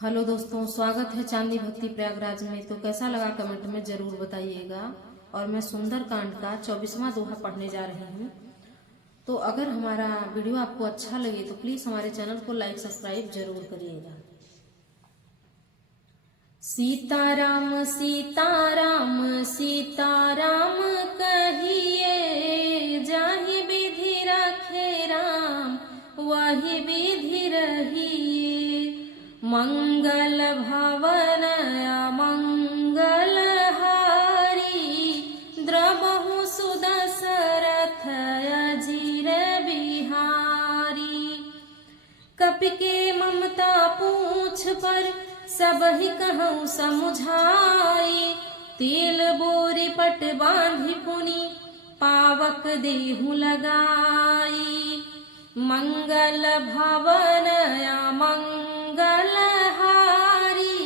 Hello दोस्तों, स्वागत है चांदनी भक्ति प्रयागराज में। तो कैसा लगा कमेंट में जरूर बताइएगा। और मैं सुंदर कांड का 24वां दोहा पढ़ने जा रही हूँ। तो अगर हमारा वीडियो आपको अच्छा लगे तो प्लीज हमारे चैनल को लाइक सब्सक्राइब जरूर करिएगा। सीताराम सीताराम सीताराम कहिए, जाहि विधि रखे राम वही विधि रहिए। मंगल भवन अमंगल हारी, द्रबहु सुदशरथ अजीर बिहारी। कपि के ममता पूछ पर सबहि कहूँ समुझाई, तिल बोरी पट बांधि पुनि पावक देहु लगाई। मंगल भवन अमंगल हारी,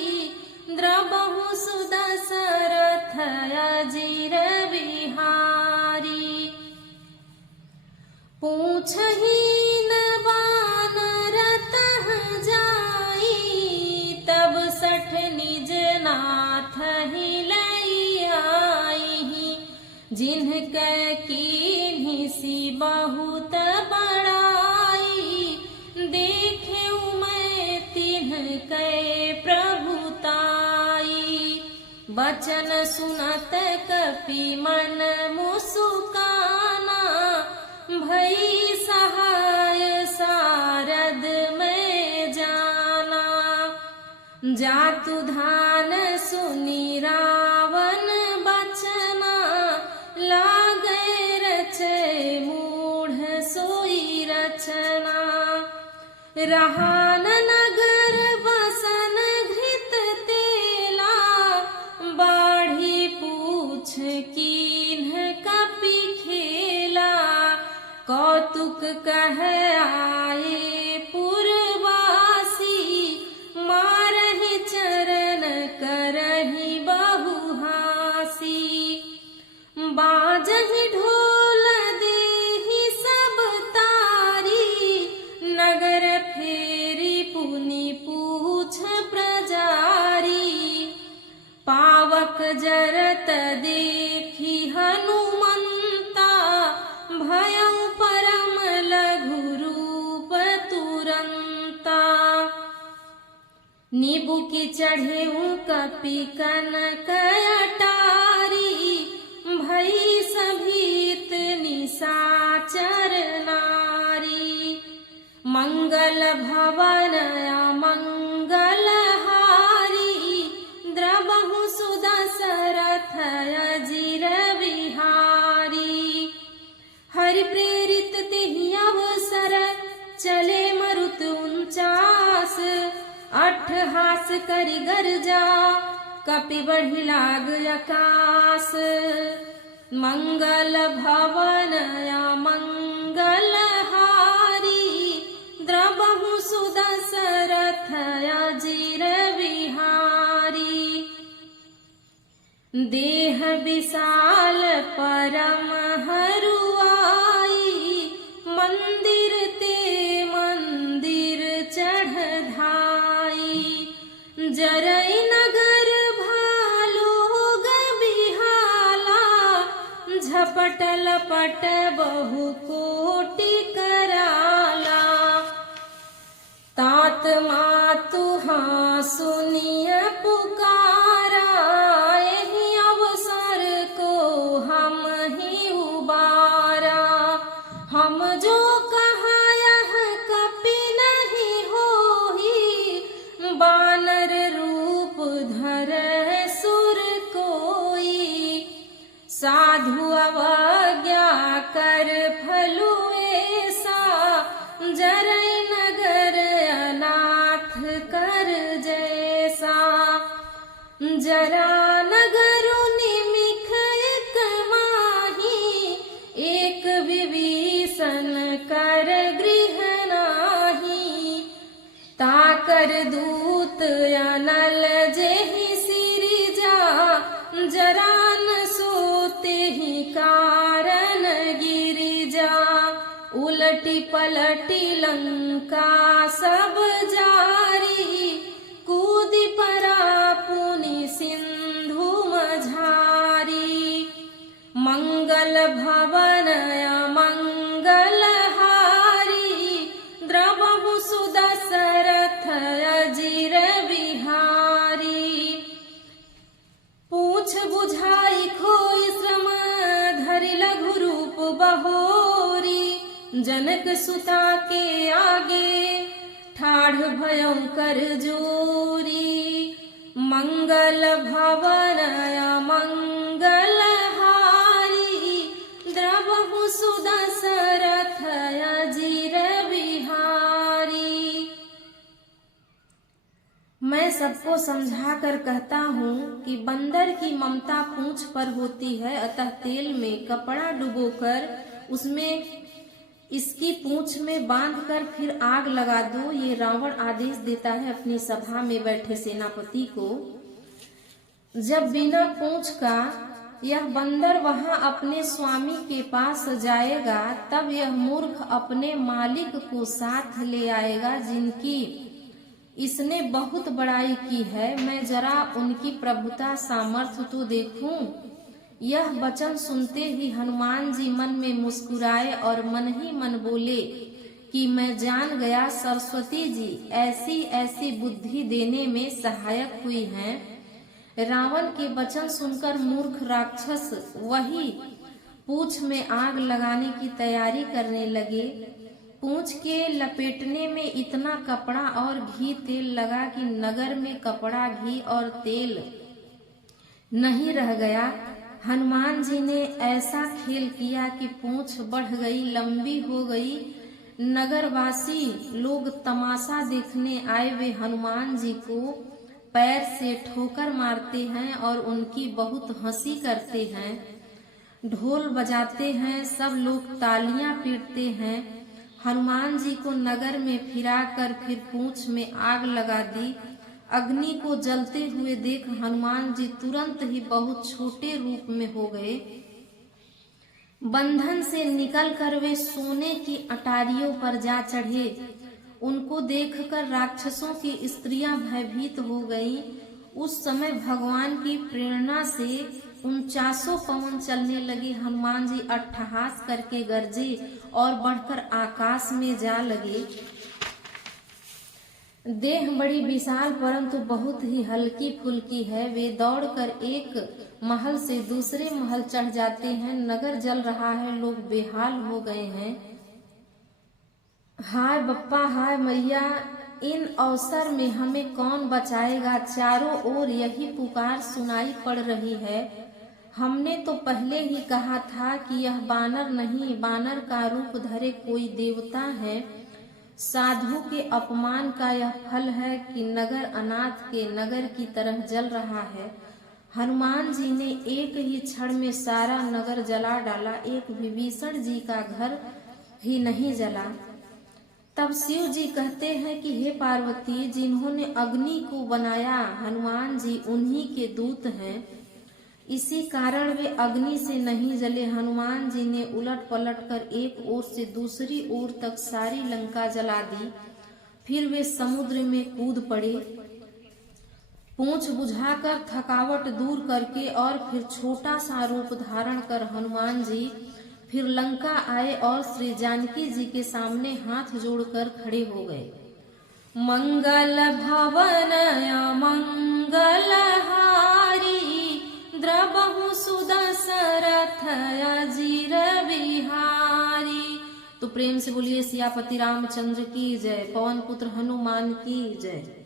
द्रबहु सुदशरथ अजीर बिहारी। पूछहीन बानर तह जाई, तब सठ निज नाथ ही लई आई। जिनके कीन्ही सी बहुत बड़ाई, देखे मैं तिन्हके प्रभुताई। बचन सुनत कपि मन मुसुकाना, भई सहाय सारद में जाना। जातु धान सुनी रावण बचना, लागे रचे मूढ़ सोई रचना। रहान नगर बसन घृत तेला, बाढ़ी पूछ कीन्ह कपि खेला। कौतुक कह आए पुरवासी, मारहि चरण करहि बहुहासी। बाजहि ढोल देहि सब तारी, नगर फेरी पुनि पूछ प्रजारी। पावक जरत देखी हनुमंता, भयउ परम लघु रूप तुरंता। निबुकि चढ़ेऊ कपि कनक अटारी, भई सभीत निशाचर नारी। मंगल भवन अमंगल हारी, द्रबहु सुदशरथ अजीर बिहारी। हरि प्रेरित तेहि अवसर, चले मरुत 49। अट्ठहास करि गर्जा, कपि बढ़ि लाग आकाश। मंगल भवन अमंगल हारी, द्रबहु सुदशरथ अजीर बिहारी। देह विशाल परम हरुआई, मंदिर ते मंदिर चढ़ धाई। जरई नगर भालो बिहाला, झपट लपट बहु कोटि कराला। तात मातु हाँ सुनिय पुकारा, एहि अवसर को हम ही उबारा। हम जो कहा यह कपि नहीं होही, बानर रूप धर सुर कोई। साधु अवज्ञा कर फलु ऐसा, जरई नगर अनाथ कर जैसा। जरा नगरु निमिख एक माही, एक विभीषण कर गृह नाही। ताकर दूत अनल जेहि सिरिजा, जरा न सोते ही कारण गिरिजा। उलटी पलटी लंका सब जारी, मंगल भवनय मंगलहारी द्रवहु सुदशरथ अजिर बिहारी। पूछ बुझाई खोई श्रम धरि लघु रूप बहोरी जनक सुता के आगे ठाढ़ भयं कर जोरी। मंगल भवनय मंगलहारी द्रवहु सुदशरथ अजिर बिहारी। मैं सबको समझा कर कहता हूँ कि बंदर की ममता पूंछ पर होती है, अतः तेल में कपड़ा डुबोकर उसमें इसकी पूंछ में बांधकर फिर आग लगा दो। ये रावण आदेश देता है अपनी सभा में बैठे सेनापति को। जब बिना पूंछ का यह बंदर वहां अपने स्वामी के पास जाएगा, तब यह मूर्ख अपने मालिक को साथ ले आएगा जिनकी इसने बहुत बड़ाई की है। मैं जरा उनकी प्रभुता सामर्थ्य तो देखूं। यह वचन सुनते ही हनुमान जी मन में मुस्कुराए और मन ही मन बोले कि मैं जान गया सरस्वती जी ऐसी ऐसी बुद्धि देने में सहायक हुई हैं। रावण के वचन सुनकर मूर्ख राक्षस वही पूंछ में आग लगाने की तैयारी करने लगे। पूंछ के लपेटने में इतना कपड़ा और घी तेल लगा कि नगर में कपड़ा घी और तेल नहीं रह गया। हनुमान जी ने ऐसा खेल किया कि पूंछ बढ़ गई, लंबी हो गई। नगरवासी लोग तमाशा देखने आए वे हनुमान जी को पैर से ठोकर मारते हैं और उनकी बहुत हंसी करते हैं। ढोल बजाते हैं, सब लोग तालियां पीटते हैं। हनुमान जी को नगर में फिराकर फिर पूंछ में आग लगा दी। अग्नि को जलते हुए देख हनुमान जी तुरंत ही बहुत छोटे रूप में हो गए। बंधन से निकलकर वे सोने की अटारियों पर जा चढ़े। उनको देखकर राक्षसों की स्त्रियां भयभीत हो गईं। उस समय भगवान की प्रेरणा से 49 पवन चलने लगे। हनुमान जी अट्टहास करके गरजे और बढ़कर आकाश में जा लगे। देह बड़ी विशाल परंतु बहुत ही हल्की फुल्की है। वे दौड़कर एक महल से दूसरे महल चढ़ जाते हैं। नगर जल रहा है, लोग बेहाल हो गए हैं। हाय बप्पा, हाय मैया, इन अवसर में हमें कौन बचाएगा। चारों ओर यही पुकार सुनाई पड़ रही है। हमने तो पहले ही कहा था कि यह बानर नहीं, बानर का रूप धरे कोई देवता है। साधु के अपमान का यह फल है कि नगर अनाथ के नगर की तरह जल रहा है। हनुमान जी ने एक ही क्षण में सारा नगर जला डाला, एक विभीषण जी का घर ही नहीं जला। तब शिव जी कहते हैं कि हे पार्वती, जिन्होंने अग्नि को बनाया हनुमान जी उन्हीं के दूत हैं। इसी कारण वे अग्नि से नहीं जले। हनुमान जी ने उलट पलट कर एक ओर से दूसरी ओर तक सारी लंका जला दी। फिर वे समुद्र में कूद पड़े। पूंछ बुझाकर थकावट दूर करके और फिर छोटा सा रूप धारण कर हनुमान जी फिर लंका आए और श्री जानकी जी के सामने हाथ जोड़कर खड़े हो गए। मंगल भवनय मंगलहारी द्रवहु सुदशरथ अजिर बिहारी। तो प्रेम से बोलिए सियापति रामचंद्र की जय, पवन पुत्र हनुमान की जय।